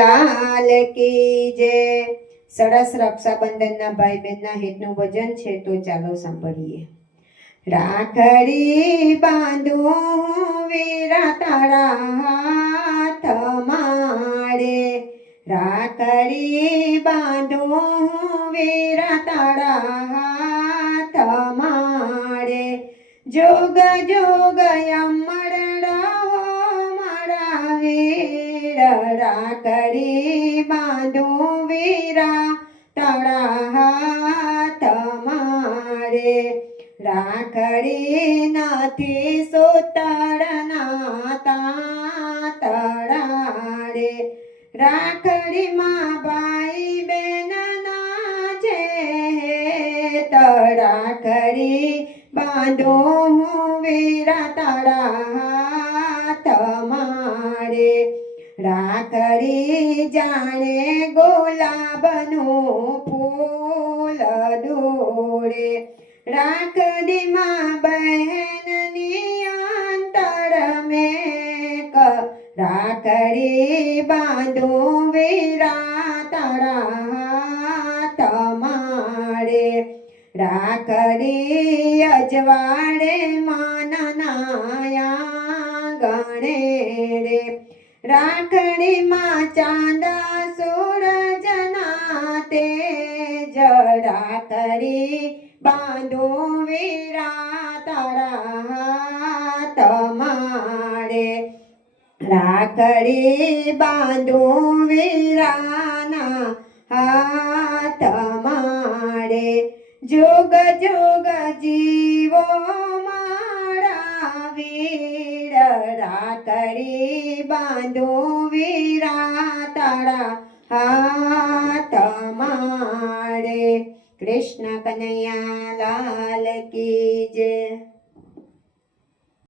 લાલ કી જય। સરસ રક્ષાબંધનના ભાઈ બહેનના હિતનું ભજન છે, તો ચાલો સાંભળીએ। રાખડી બાંધું વીરા તારા હાથ માડે, રાખડી બાંધું વીરા તારા હાથ માડે, જોગ જોગ અમર રહો મારા વીર, રાખડી બાંધું વીરા તારા હાથ માડે, રાખડી નથી સૂતરના તાતડાડે, રાખડીમાં ભાઈ બહેનના છે હેત, રાખડી બાંધો હું વીરા તારા હાથ માડે, રાખડી જાણે ગુલાબનું ફૂલ દોડે, રાખડીમાં બહેનની અંતર મેક, રાખડી બાંધું વીરા તારા હાથ માડે, રાખડી અજવાળે માનનાયા ગણે રે, રાખડીમાં ચાંદા સૂરજના તેજ, રાખડી બાંધું વીરા તારા હાથ માડે, રાખડી બાંધું વીરાના હાથ માડે, જોગ જોગ જીવો મારા વીર, રાખડી બાંધું વીરા તારા હાથ માડે। કૃષ્ણ કનૈયા લાલ કી જય।